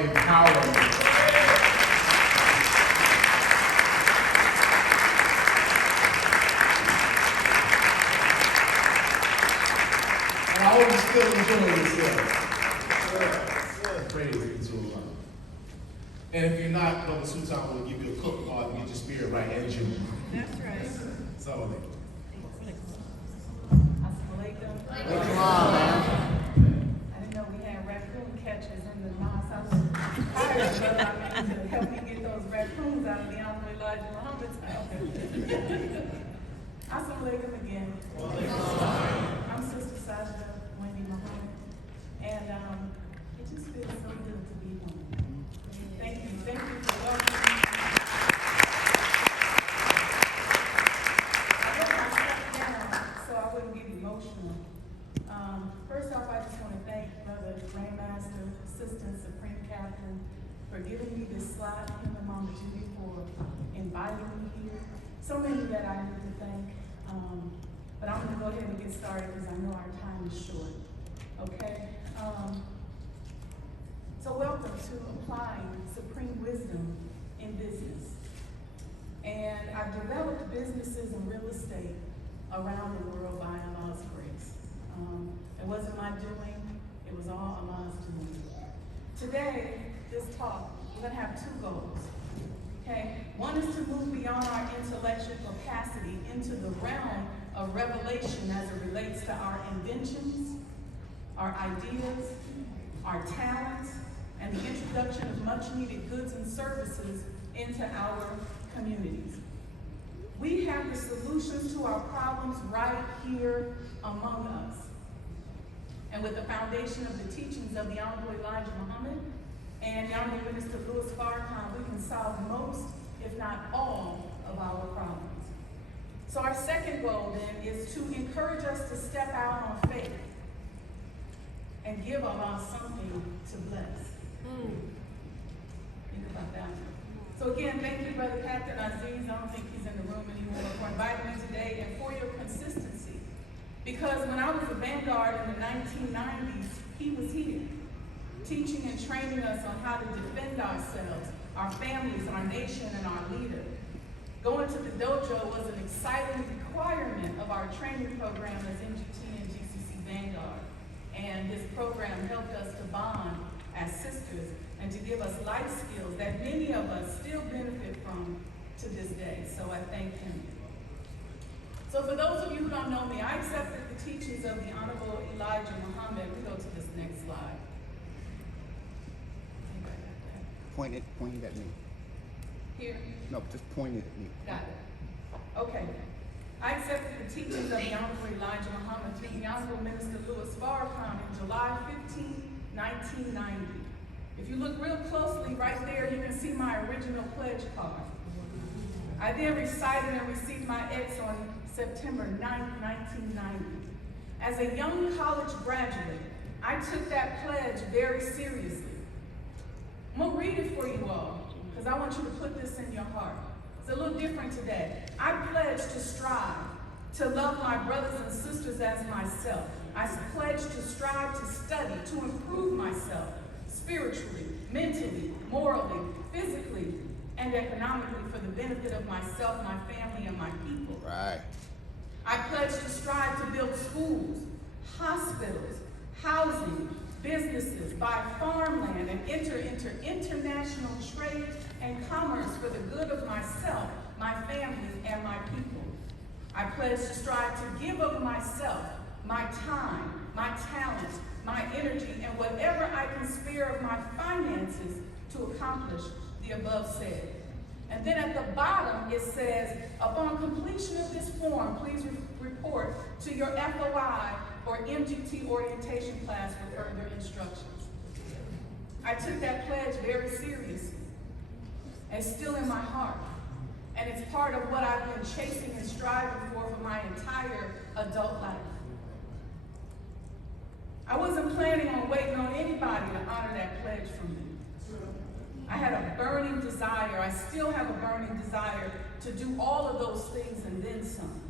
empowerment. And I hope you still enjoy yourself. Praise be to Allah. And if you're not, Brother Sultan will give you a cook card to get your spirit right and you. That's right. So there. I didn't know we had raccoon catchers in the mosque. I was hired brother to help me get those raccoons out of the Honorable Elijah Muhammad's house. Assalamu alaikum again. I'm Sister Sajdah Wendy Muhammad, and it just feels so good to be home. Thank you for welcoming me. I let my stuff down so I wouldn't get emotional. First off, I just want to thank Brother Grandmaster, Assistant Supreme Captain, for giving me this slot, him and Mama Judy for inviting me here. So many that I need to thank, but I'm going to go ahead and get started because I know our time is short. Okay? So welcome to Applying Supreme Wisdom in Business. And I've developed businesses in real estate around the world by Allah's grace. It wasn't my doing, it was all Allah's doing. Today, this talk, we're going to have two goals. Okay? One is to move beyond our intellectual capacity into the realm of revelation as it relates to our inventions, our ideas, our talents, and the introduction of much needed goods and services into our communities. We have the solutions to our problems right here among us. And with the foundation of the teachings of the Honorable Elijah Muhammad and the Honorable Minister Louis Farrakhan, we can solve most, if not all, of our problems. So our second goal then is to encourage us to step out on faith and give Allah something to bless. Think about that. So again, thank you, Brother Captain Aziz. I don't think he's in the room anymore, for inviting me today and for your consistency. Because when I was a Vanguard in the 1990s, he was here, teaching and training us on how to defend ourselves, our families, our nation, and our leader. Going to the dojo was an exciting requirement of our training program as MGT and GCC Vanguard. And this program helped us to bond as sisters and to give us life skills that many of us still benefit from to this day. So I thank him. So for those of you who don't know me, I accepted the teachings of the Honorable Elijah Muhammad. We go to this next slide. Point it at me. Here? No, just point it at me. Got it. Okay. I accepted the teachings of the Honorable Elijah Muhammad through the Honorable Minister Louis Farrakhan on July 15, 1990. If you look real closely right there, you can see my original pledge card. I then recited and received my X on September 9, 1990. As a young college graduate, I took that pledge very seriously. I'm going to read it for you all, because I want you to put this in your heart. It's a little different today. I pledge to strive to love my brothers and sisters as myself. I pledge to strive to study, to improve myself spiritually, mentally, morally, physically, and economically for the benefit of myself, my family, and my people. Right. I pledge to strive to build schools, hospitals, housing, businesses, buy farmland, and enter into international trade and commerce for the good of myself, my family, and my people. I pledge to strive to give of myself, my time, my talent, my energy, and whatever I can spare of my finances to accomplish the above said. And then at the bottom it says, upon completion of this form, please report to your FOI or MGT orientation class for further instructions. I took that pledge very seriously. It's still in my heart. And it's part of what I've been chasing and striving for my entire adult life. I wasn't planning on waiting on anybody to honor that pledge from me. I had a burning desire, I still have a burning desire to do all of those things and then some.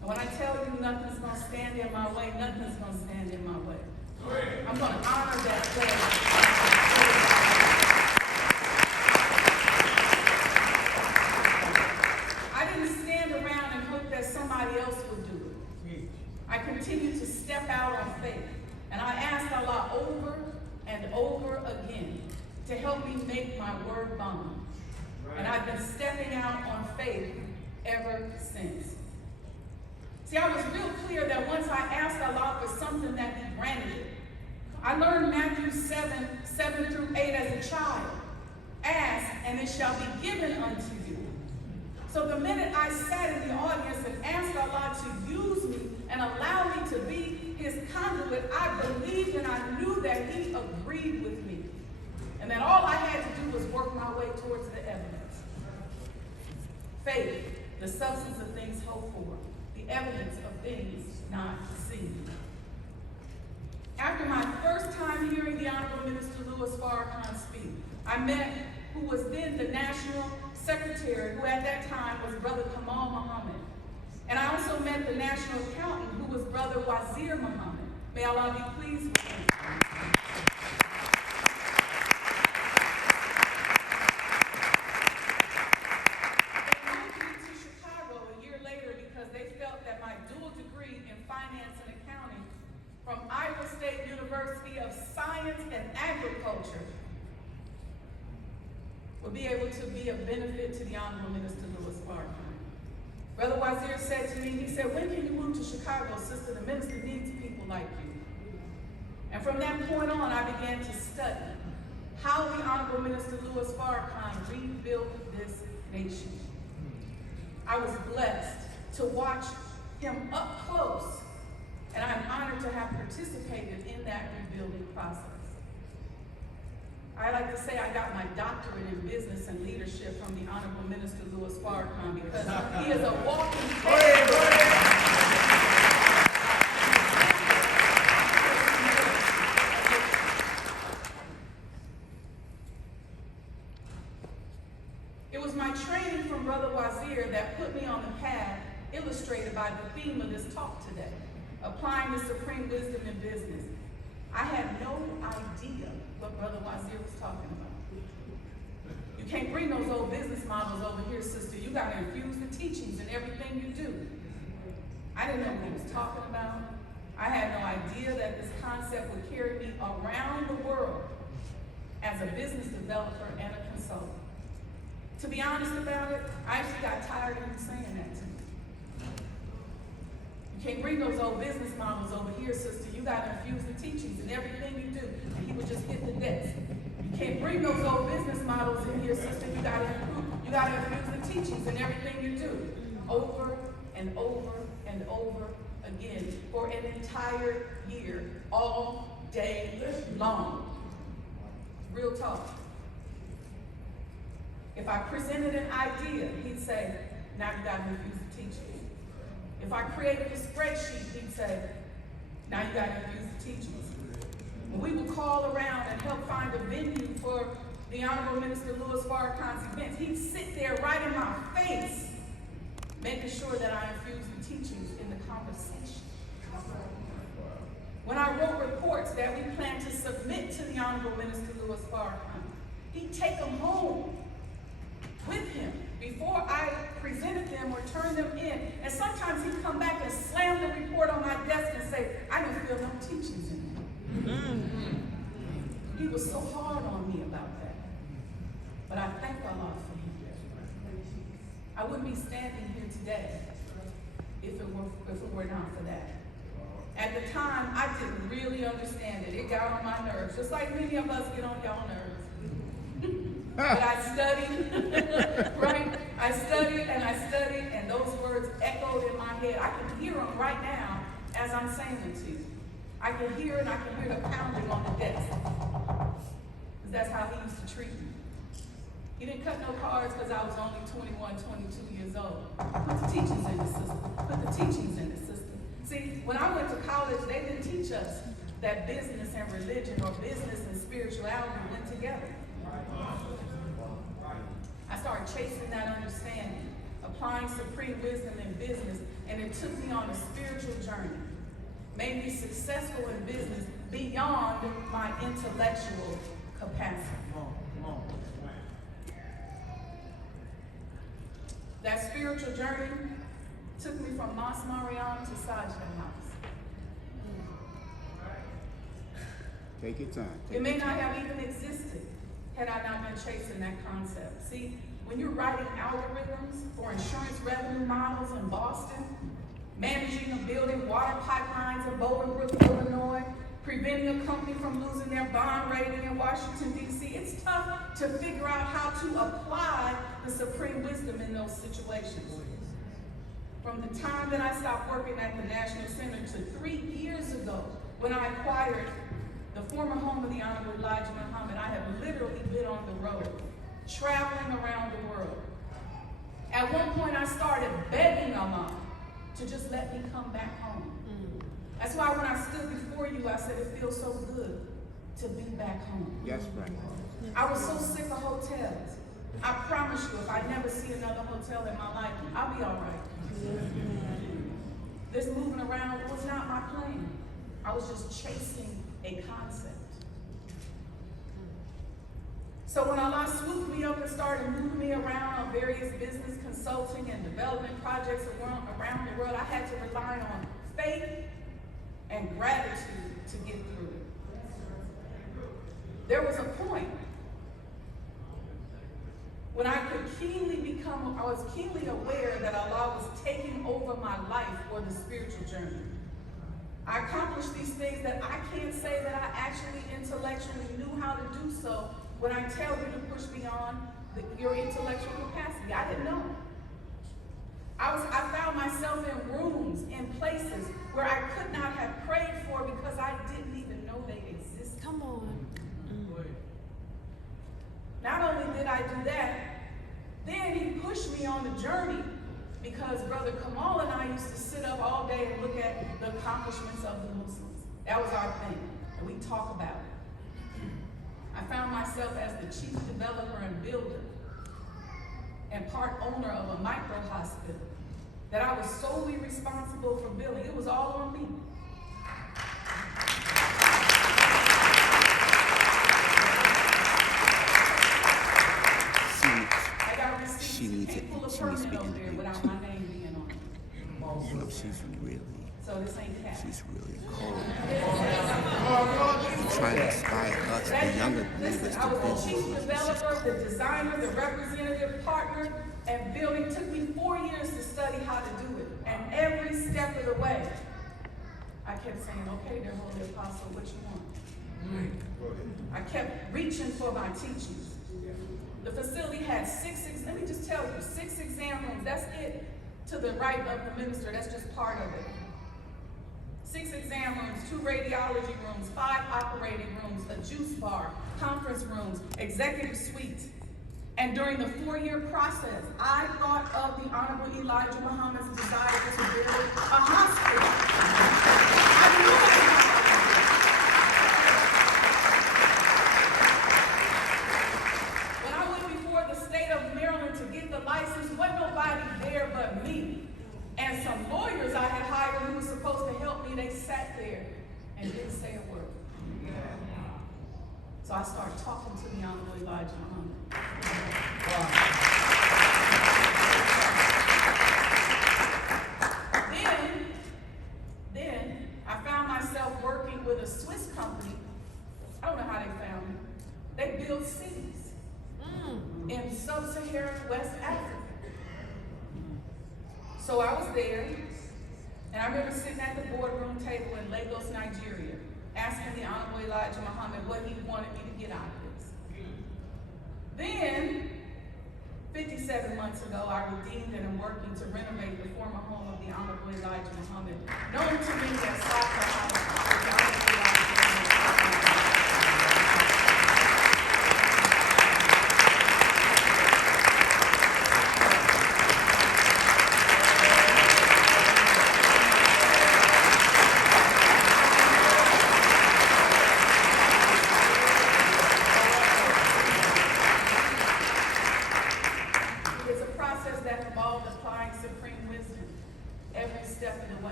And when I tell you nothing's going to stand in my way, nothing's going to stand in my way. I'm going to honor that pledge. to help me make my word bond. And I've been stepping out on faith ever since. See, I was real clear that once I asked Allah for something that He granted it. I learned Matthew 7 through 8 as a child. Ask, and it shall be given unto you. So the minute I sat in the audience and asked Allah to use me and allow me to be His conduit, I believed and I knew that He agreed with me. And that all I had to do was work my way towards the evidence. Faith, the substance of things hoped for, the evidence of things not seen. After my first time hearing the Honorable Minister Louis Farrakhan speak, I met who was then the National Secretary, who at that time was Brother Kamal Muhammad. And I also met the National Accountant, who was Brother Wazir Muhammad. May Allah be pleased with him. They moved me to Chicago a year later because they felt that my dual degree in finance and accounting from Iowa State University of Science and Agriculture would be able to be of benefit to the Honorable Minister Louis Farrakhan. Brother Wazir said to me, he said, when can you move to Chicago, sister? The minister needs people like you. And from that point on, I began to study how the Honorable Minister Louis Farrakhan rebuilt this nation. I was blessed to watch him up close, and I'm honored to have participated in that rebuilding process. I like to say I got my doctorate in business and leadership from the Honorable Minister Louis Farrakhan because he is a walking It was my training from Brother Wazir that put me on the path illustrated by the theme of this talk today, applying the supreme wisdom in business. I had no idea what Brother Wazir was talking about. You can't bring those old business models over here, sister. You got to infuse the teachings in everything you do. I didn't know what he was talking about. I had no idea that this concept would carry me around the world as a business developer and a consultant. To be honest about it, I actually got tired of him saying that to me. You can't bring those old business models over here, sister. You got to infuse the teachings in everything you do. And he would just hit the desk. You can't bring those old business models in here, sister. You got to infuse the teachings in everything you do. Over and over and over again for an entire year, all day long. Real talk. If I presented an idea, he'd say, now you got to infuse the teachings. If I created a spreadsheet, he'd say, now you got to infuse the teachings. And we would call around and help find a venue for the Honorable Minister Louis Farrakhan's events. He'd sit there right in my face, making sure that I infused the teachings in the conversation. When I wrote reports that we planned to submit to the Honorable Minister Louis Farrakhan, he'd take them home with him before I presented them or turned them in. And sometimes he'd come back and slam the report on my desk and say, I didn't feel no teachings in there. He was so hard on me about that. But I thank Allah for him. I wouldn't be standing here today if it were not for that. At the time, I didn't really understand it. It got on my nerves, just like many of us get on y'all nerves. But I studied, right? I studied, and those words echoed in my head. I can hear them right now as I'm saying them to you. I can hear it, and I can hear the pounding on the desk. Because that's how he used to treat me. He didn't cut no cards because I was only 21, 22 years old. Put the teachings in the system. Put the teachings in the system. See, when I went to college, they didn't teach us that business and religion or business and spirituality went together. I started chasing that understanding, applying supreme wisdom in business, and it took me on a spiritual journey, made me successful in business beyond my intellectual capacity. That spiritual journey took me from Mas Mariam to Sajdah House. Take your time. It may not have even existed had I not been chasing that concept. See, when you're writing algorithms for insurance revenue models in Boston, managing and building water pipelines in Bolingbrook, Illinois, preventing a company from losing their bond rating in Washington, D.C., it's tough to figure out how to apply the supreme wisdom in those situations. From the time that I stopped working at the National Center to 3 years ago, when I acquired the former home of the Honorable Elijah Muhammad, I have literally been on the road, traveling around the world. At one point, I started begging Allah to just let me come back home. That's why when I stood before you, I said it feels so good to be back home. Yes, right. I was so sick of hotels. I promise you, if I never see another hotel in my life, I'll be all right. This moving around was not my plan. I was just chasing a concept. So when Allah swooped me up and started moving me around on various business consulting and development projects around the world, I had to rely on faith and gratitude to get through it. There was a point when I was keenly aware that Allah was taking over my life for the spiritual journey. I accomplished these things that I can't say that I actually intellectually knew how to do so when I tell you to push beyond your intellectual capacity. I didn't know. I found myself in rooms, in places where I could not have prayed for because I didn't even know they existed. Come on. Not only did I do that, then he pushed me on the journey because Brother Kamal and I used to sit up all day and look at the accomplishments of the Muslims. That was our thing, and we talk about it. I found myself as the chief developer and builder and part owner of a micro hospital that I was solely responsible for building. It was all on me. She needs to be there without my name being on it. No, she's really cold. She's trying to inspire us, the younger believers, I was the chief to developer, the designer, the representative partner, and building. It took me 4 years to study how to do it. And every step of the way, I kept saying, okay, dear Holy Apostle, what you want? I kept reaching for my teachings. The facility had let me just tell you, 6 exam rooms. That's it to the right of the minister. That's just part of it. 6 exam rooms, 2 radiology rooms, 5 operating rooms, a juice bar, conference rooms, executive suites. And during the 4-year process, I thought of the Honorable Elijah Muhammad's desire to build a hospital. I knew it. And some lawyers I had hired who were supposed to help me, they sat there and didn't say a word. So I started talking to the Honorable Elijah Muhammad. Then I found myself working with a Swiss company. I don't know how they found me. They build cities in sub-Saharan West Africa. So I was there, and I remember sitting at the boardroom table in Lagos, Nigeria, asking the Honorable Elijah Muhammad what he wanted me to get out of this. Then, 57 months ago, I redeemed and am working to renovate the former home of the Honorable Elijah Muhammad, known to me as Sajdah Wendy.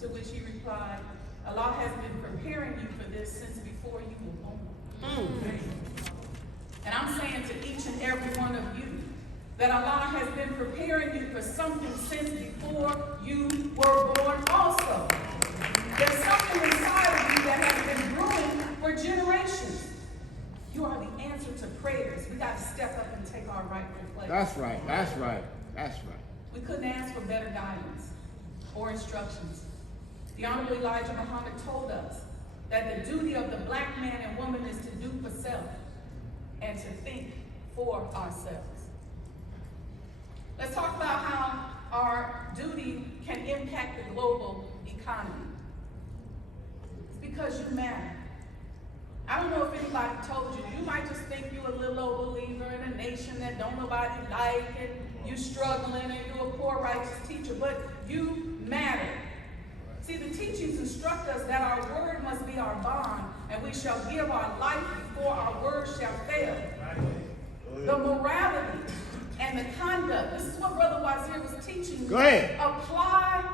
To which he replied, Allah has been preparing you for this since before you were born. And I'm saying to each and every one of you that Allah has been preparing you for something since before before you were born also. There's something inside of you that has been brewing for generations. You are the answer to prayers. We got to step up and take our rightful place. That's right. That's right. That's right. We couldn't ask for better guidance or instructions. The Honorable Elijah Muhammad told us that the duty of the black man and woman is to do for self and to think for ourselves. Let's talk about how our duty can impact the global economy. It's because you matter. I don't know if anybody told you. You might just think you're a little old believer in a nation that don't nobody like, and you struggling, and you're a poor righteous teacher, but you matter. See, the teachings instruct us that our word must be our bond, and we shall give our life before our word shall fail. The morality and the conduct. This is what Brother Wazir was teaching. Go ahead. Apply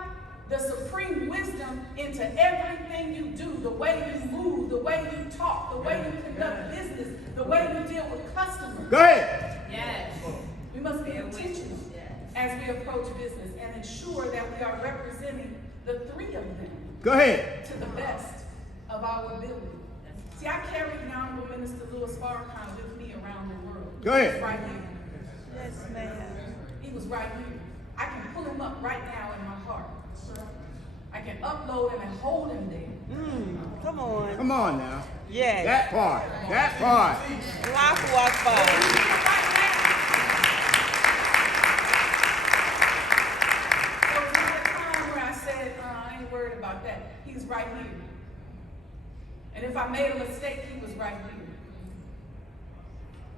the supreme wisdom into everything you do, the way you move, the way you talk, the way you conduct business, the way you deal with customers. Go ahead. Yes. We must be intentional as we approach business and ensure that we are representing the three of them. Go ahead. To the best of our ability. See, I carried the Honorable Minister Louis Farrakhan with me around the world. Go ahead. He was right here. Yes, ma'am. He was right here. I can pull him up right now in my heart. I can upload him and hold him there. Come on. Come on now. Yes. That part. That part. Allahu Akbar. There was not a time where I said, I ain't worried about that. He's right here. And if I made a mistake, he was right here.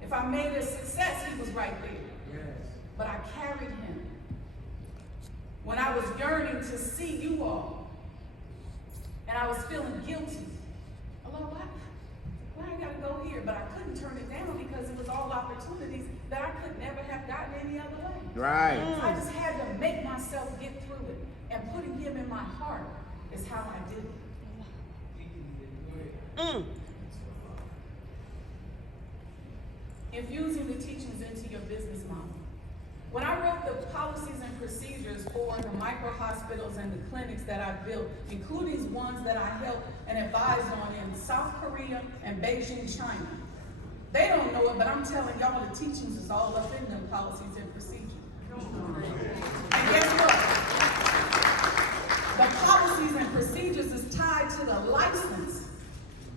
If I made a success, he was right there. But I carried him. When I was yearning to see you all, and I was feeling guilty. Allah, why I gotta go here? But I couldn't turn it down because it was all opportunities that I could never have gotten any other way. Right. So I just had to make myself get through it. And putting him in my heart is how I did it. Infusing the teachings into your business model. When I wrote the policies and procedures for the micro hospitals and the clinics that I built, including ones that I helped and advised on in South Korea and Beijing, China, they don't know it, but I'm telling y'all the teachings is all up in them policies and procedures. And guess what? The policies and procedures is tied to the license.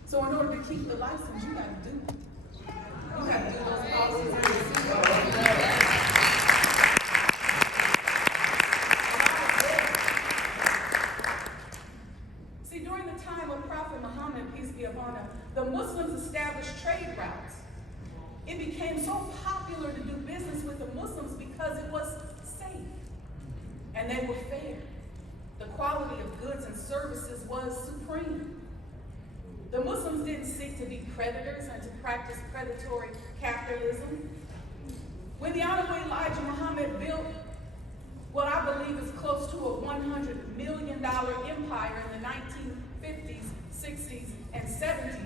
So in order to keep the license, you gotta do it. You gotta do those policies and procedures. See, during the time of Prophet Muhammad, peace be upon him, the Muslims established trade routes. It became so popular to do business with the Muslims because it was safe and they were fair. The quality of goods and services was supreme. The Muslims didn't seek to be predators and to practice predatory capitalism. When the Honorable Elijah Muhammad built what I believe is close to a $100 million empire in the 1950s, 60s, and 70s,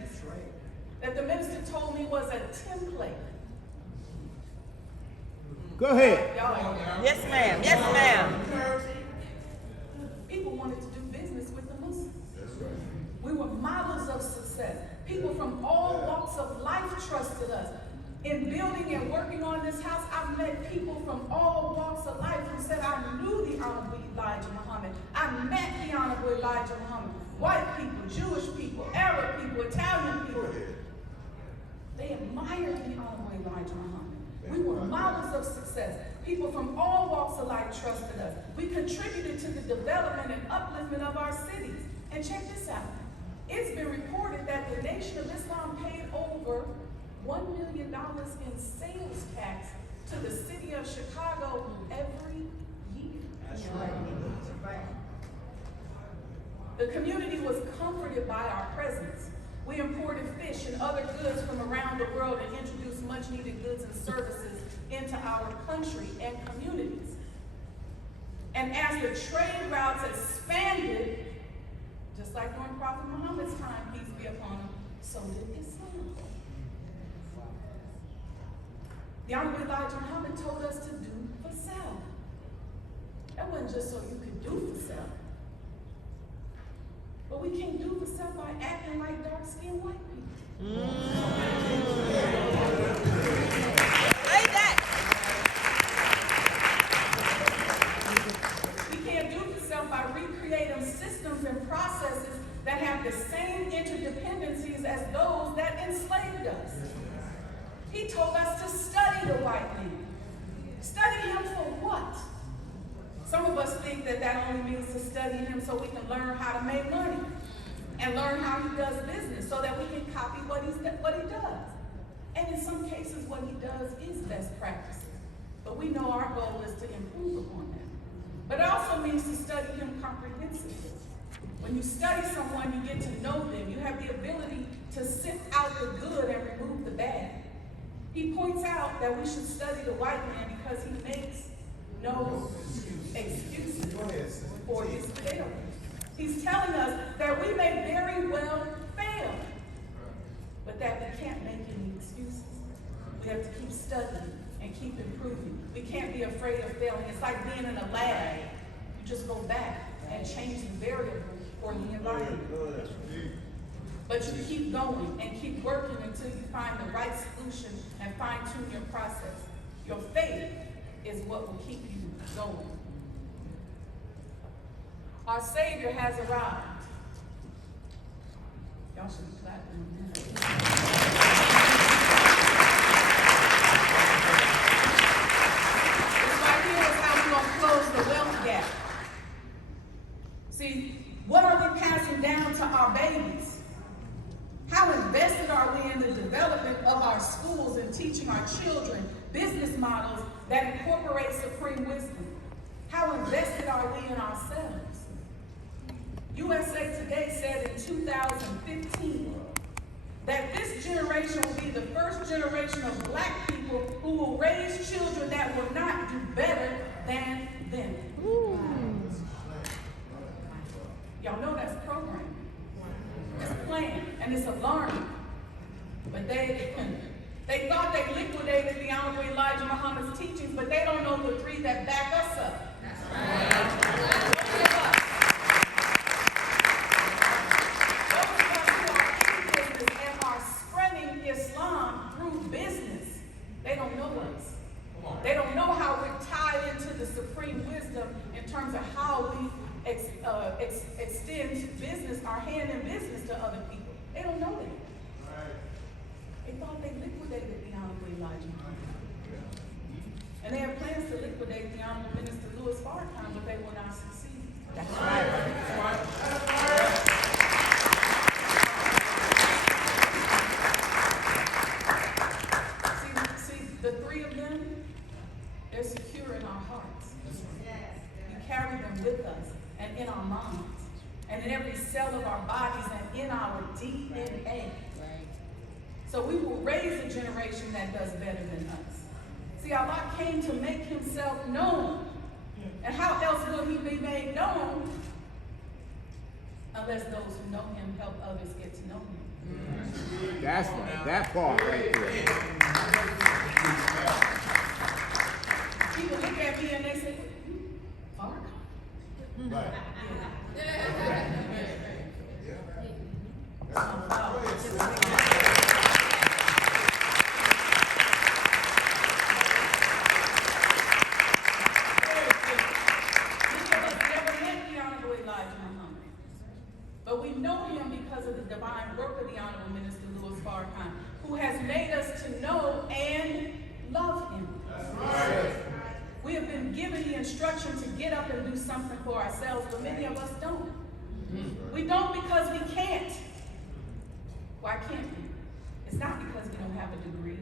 that the minister told me was a template. Go ahead. Yes, ma'am. Yes, ma'am. People wanted to do business with the Muslims. We were models of success. People from all walks of life trusted us. In building and working on this house, I've met people from all walks of life who said, I knew the Honorable Elijah Muhammad. I met the Honorable Elijah Muhammad. White people, Jewish people, Arab people, Italian people. They admired the Honorable Elijah Muhammad. We were models of success. People from all walks of life trusted us. We contributed to the development and upliftment of our cities. And check this out. It's been reported that the Nation of Islam paid over $1 million in sales tax to the city of Chicago every year. That's right. The community was comforted by our presence. We imported fish and other goods from around the world and introduced much needed goods and services into our country and communities. And as the trade routes expanded, just like during Prophet Muhammad's time, peace be upon him, so did Islam. The Honorable Elijah Muhammad told us to do for self. That wasn't just so you could do for self. But we can't do for self by acting like dark-skinned white people. Say that. We can't do for self by recreating systems and processes that have the same interdependencies as those that enslaved us. He told us to study the white man. Study him for what? Some of us think that that only means to study him so we can learn how to make money and learn how he does business so that we can copy what he does. And in some cases, what he does is best practices. But we know our goal is to improve upon that. But it also means to study him comprehensively. When you study someone, you get to know them. You have the ability to sift out the good and remove the bad. He points out that we should study the white man because he makes no excuses for his failure. He's telling us that we may very well fail, but that we can't make any excuses. We have to keep studying and keep improving. We can't be afraid of failing. It's like being in a lab. You just go back and change the variable for the environment. But you keep going and keep working until you find the right solution and fine-tune your process. Your faith is what will keep you going. Our Savior has arrived. Y'all should be clapping in a minute. This right here is how we're going to close the wealth gap. See, what are we passing down to our babies? How invested are we in the development of our schools and teaching our children business models that incorporate supreme wisdom? How invested are we in ourselves? USA Today said in 2015 that this generation will be the first generation of black people who will raise children that will not do better than them. Y'all know that's programming. It's planned, and it's alarming. But they thought they liquidated the Honorable Elijah Muhammad's teachings, but they don't know the three that back us up. Those of us who are in business and are spreading Islam through business, they don't know us. They don't know how we're tied into the supreme wisdom in terms of how we extend business, our hand in business to other people. They don't know that. They thought they liquidated the Honorable Elijah Muhammad. And they have plans to liquidate the Honorable Minister Louis Farrakhan, but they will not succeed. That's right. See, the three of them, they're secure in our hearts. We carry them with us and in our minds, and in every cell of our bodies and in our DNA. So we will raise a generation that does better than us. See, Allah came to make himself known. And how else will he be made known unless those who know him help others get to know him? That's right. That part right there. People look at me and they say, Farrakhan? Right. But we know him because of the divine work of the Honorable Minister Louis Farrakhan, who has made us to know and love him. Right. We have been given the instruction to get up and do something for ourselves, but many of us don't. We don't because we can't. Why can't we? It's not because we don't have a degree,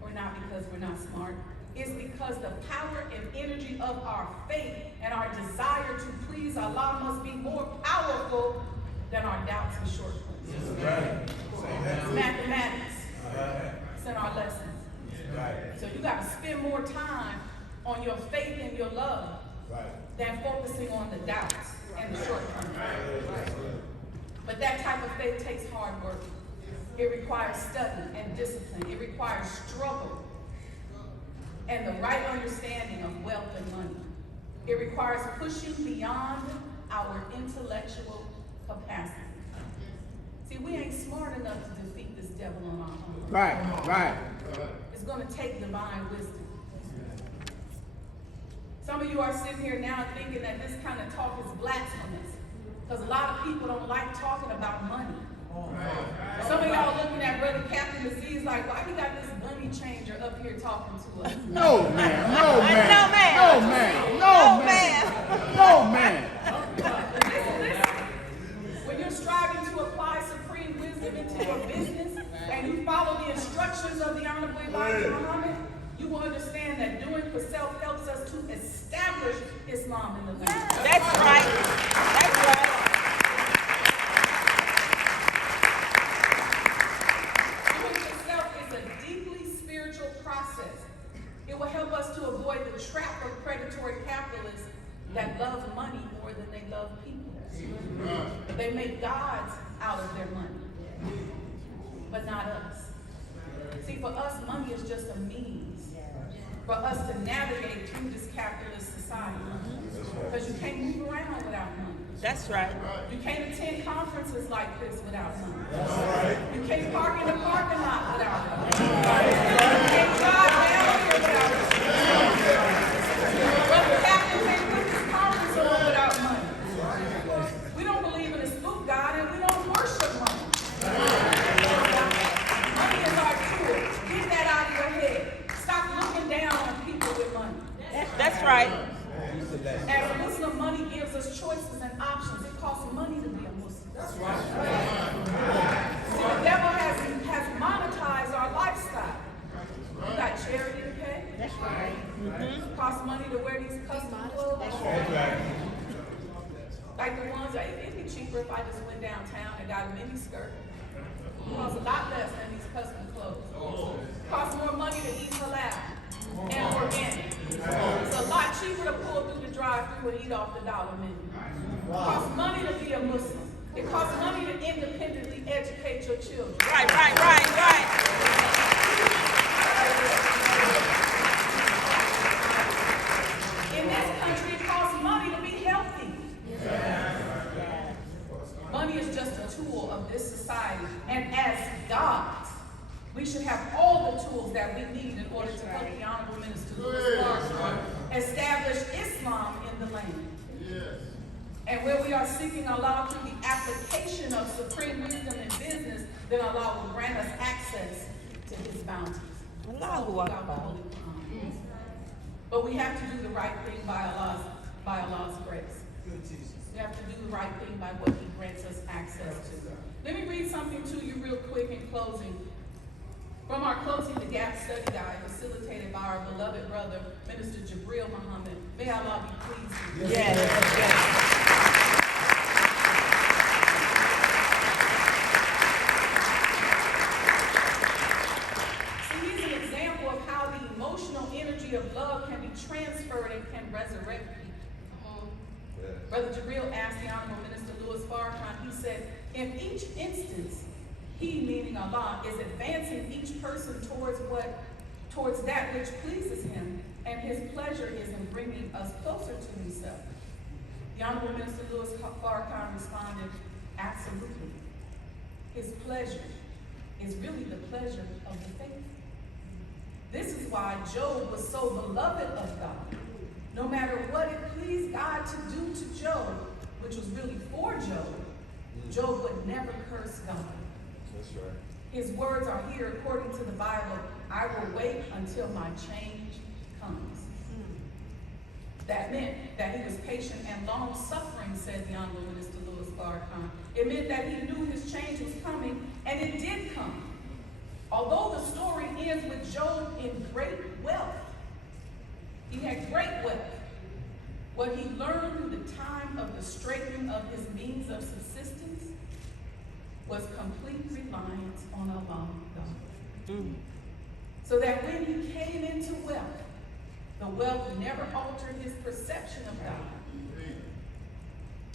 or not because we're not smart. It's because the power and energy of our faith and our desire to please Allah must be more powerful than our doubts and shortcomings. Right. It's mathematics. It's in our lessons. So you got to spend more time on your faith and your love than focusing on the doubts and the shortcomings. But that type of faith takes hard work. It requires study and discipline. It requires struggle and the right understanding of wealth and money. It requires pushing beyond our intellectual capacity. See, we ain't smart enough to defeat this devil on our own. Right. It's going to take divine wisdom. Some of you are sitting here now thinking that this kind of talk is blasphemous, because a lot of people don't like talking about money. Some of y'all looking at Brother Captain Aziz like, why he got this money changer up here talking to us? No, man. Listen. When you're striving to apply supreme wisdom into your business and you follow the instructions of the Honorable Elijah Muhammad, you will understand that doing for self helps us to establish Islam in the land. That's right. Doing for self is a deeply spiritual process. It will help us to avoid the trap of predatory capitalists that love money more than they love people. They make gods out of their money, but not us. See, for us, money is just a means for us to navigate through this capitalist society. Because you can't move around without money. That's right. You can't attend conferences like this without money. You can't park in the parking lot without money. You can't drive down here without money. Brother Captain can't put this conference on without money. We don't believe in a spook God, and we don't worship money. Money is our tool. Get that out of your head. Stop looking down on people with money. That's right. As Muslim, money gives us choices and options. It costs money to be a Muslim. That's right. See, the devil has monetized our lifestyle. You got charity to pay. That's right. It costs money to wear these custom clothes. That's right. Like the ones, it'd be cheaper if I just went downtown and got a mini skirt. It costs a lot less than these custom clothes. It costs more money to eat halal and organic. It's a lot cheaper to pull through the drive-thru and eat off the dollar menu. It costs money to be a Muslim. It costs money to independently educate your children. Right. In this country, it costs money to be healthy. Money is just a tool of this society. And as gods, we should have all the tools that we need in order to help the Honorable Minister Louis Farrakhan establish Islam in the land. And where we are seeking Allah through the application of supreme wisdom in business, then Allah will grant us access to His bounties. Allahu Akbar. But we have to do the right thing by Allah's grace. We have to do the right thing by what He grants us access to. Let me read something to you real quick in closing. From our Closing the Gap study guide, facilitated by our beloved brother, Minister Jabril Muhammad. May Allah be pleased with you. Yes. Of love can be transferred and can resurrect people. Brother Jabril asked the Honorable Minister Louis Farrakhan, he said, in each instance, he, meaning Allah, is advancing each person towards that which pleases him, and his pleasure is in bringing us closer to himself. The Honorable Minister Louis Farrakhan responded, absolutely. His pleasure is really the pleasure of the faithful. This is why Job was so beloved of God. No matter what it pleased God to do to Job, which was really for Job, Job would never curse God. That's right. His words are here according to the Bible, I will wait until my change comes. That meant that he was patient and long-suffering, said the Honorable Minister Louis Farrakhan. It meant that he knew his change was coming, and it did come. Although the story ends with Job in great wealth, he had great wealth. What he learned through the time of the straightening of his means of subsistence was complete reliance on Allah, God. So that when he came into wealth, the wealth never altered his perception of God.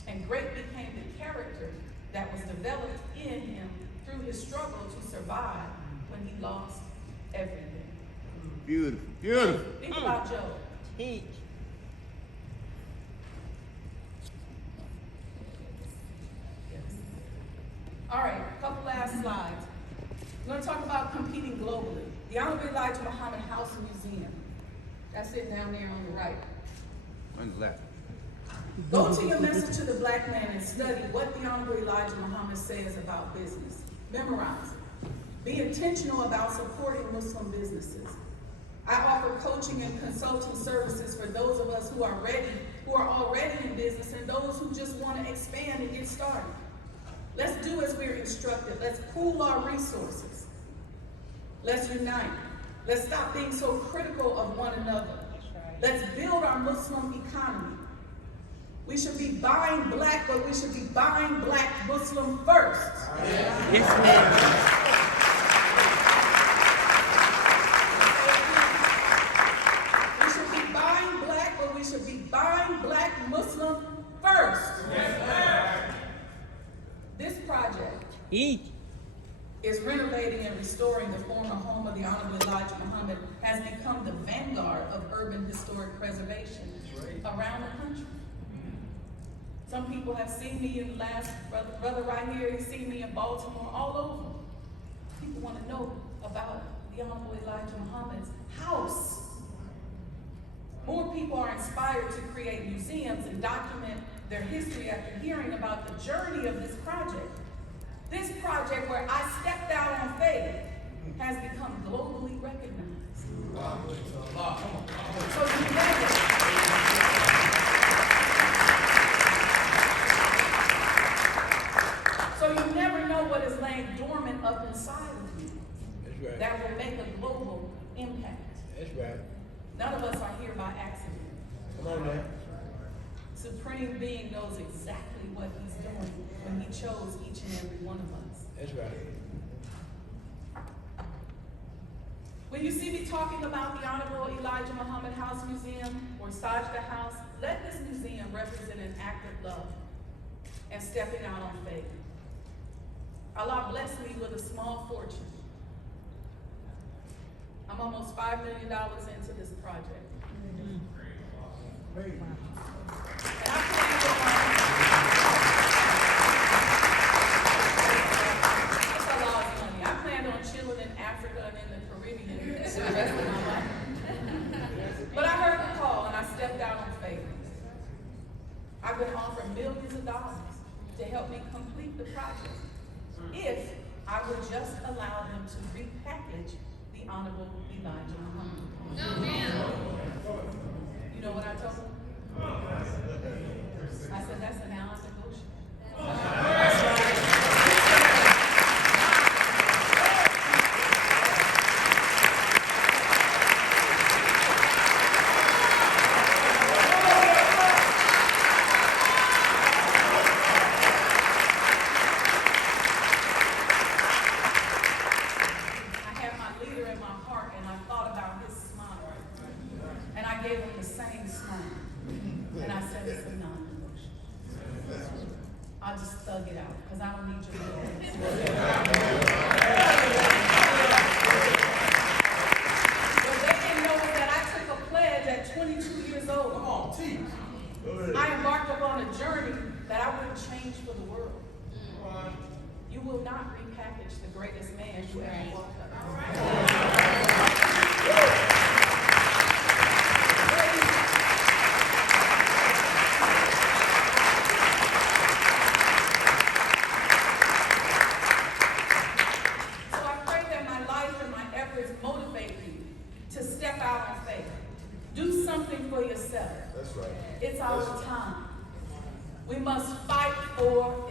And great became the character that was developed in him through his struggle to survive when he lost everything. Beautiful. Think about Job. Teach. All right, couple last slides. We're gonna talk about competing globally. The Honorable Elijah Muhammad House Museum. That's it down there on the right. On the left. Go to your message to the black man and study what the Honorable Elijah Muhammad says about business. Memorize it. Be intentional about supporting Muslim businesses. I offer coaching and consulting services for those of us who are already in business, and those who just want to expand and get started. Let's do as we're instructed. Let's pool our resources. Let's unite. Let's stop being so critical of one another. Let's build our Muslim economy. We should be buying black, but we should be buying black Muslim first. Yes, ma'am. We should be buying black, but we should be buying black Muslim first. This project is renovating and restoring the former home of the Honorable Elijah Muhammad, has become the vanguard of urban historic preservation around the country. Some people have seen me in the last, brother right here, he's seen me in Baltimore, all over. People want to know about the Honorable Elijah Muhammad's house. More people are inspired to create museums and document their history after hearing about the journey of this project. This project, where I stepped out on faith, has become globally recognized. So you never know what is laying dormant up inside of you. That's right. That will make a global impact. That's right. None of us are here by accident. Come on now. Supreme Being knows exactly what he's doing when he chose each and every one of us. That's right. When you see me talking about the Honorable Elijah Muhammad House Museum or Sajdah House, let this museum represent an act of love and stepping out on faith. Allah blessed me with a small fortune. I'm almost $5 million into this project. And I plan it's Allah's money. I plan on chilling in Africa and in the Caribbean for the rest of my life. But I heard the call and I stepped out on faith. I've been offered millions of dollars to help me complete the project if I would just allow them to repackage the Honorable Elijah Muhammad. No, ma'am. You know what I told them? I said, that's a non-negotiable. I had my leader in my heart, and I thought about his smile. And I gave him the same smile. And I said, it's a non-negotiable. I'll just thug it out, because I don't need your help. What they didn't know was that I took a pledge at 22 years old. Come on, teach. I embarked upon a journey that I wouldn't change for the world. You will not repackage the greatest man who ever walked up. So I pray that my life and my efforts motivate you to step out on faith. Do something for yourself. That's right. It's our time. We must fight for